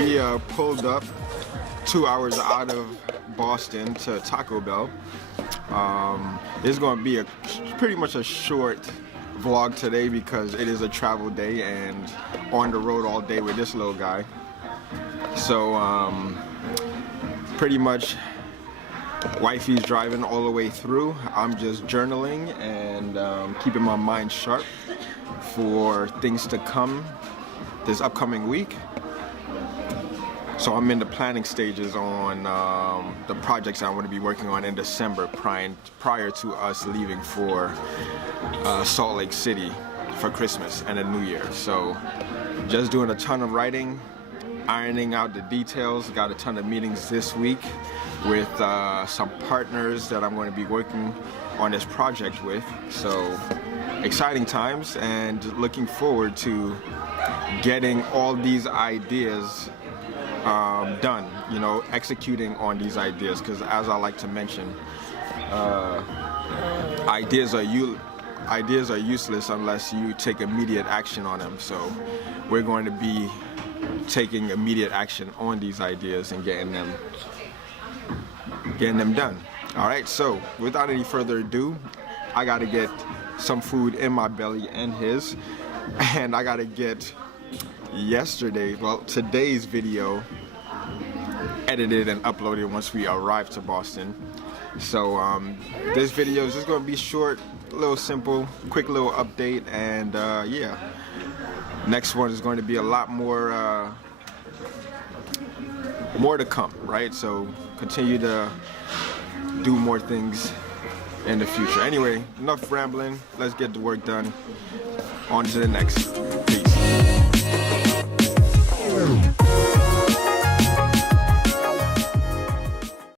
we pulled up 2 hours out of Boston to Taco Bell. It's going to be pretty much a short vlog today because it is a travel day and on the road all day with this little guy. So pretty much wifey's driving all the way through. I'm just journaling and keeping my mind sharp for things to come this upcoming week. So I'm in the planning stages on the projects I want to be working on in December prior to us leaving for Salt Lake City for Christmas and the New Year. So just doing a ton of writing, ironing out the details. Got a ton of meetings this week with some partners that I'm going to be working on this project with. So exciting times and looking forward to getting all these ideas done, you know, executing on these ideas, because as I like to mention, ideas are useless unless you take immediate action on them. So we're going to be taking immediate action on these ideas and getting them done. All right, so without any further ado, I got to get some food in my belly and his, and I got to get today's video edited and uploaded once we arrive to Boston. So this video is just going to be short, a little simple, quick little update, and yeah, next one is going to be a lot more to come, right? So continue to do more things in the future. Anyway, enough rambling, let's get the work done. On to the next. Peace.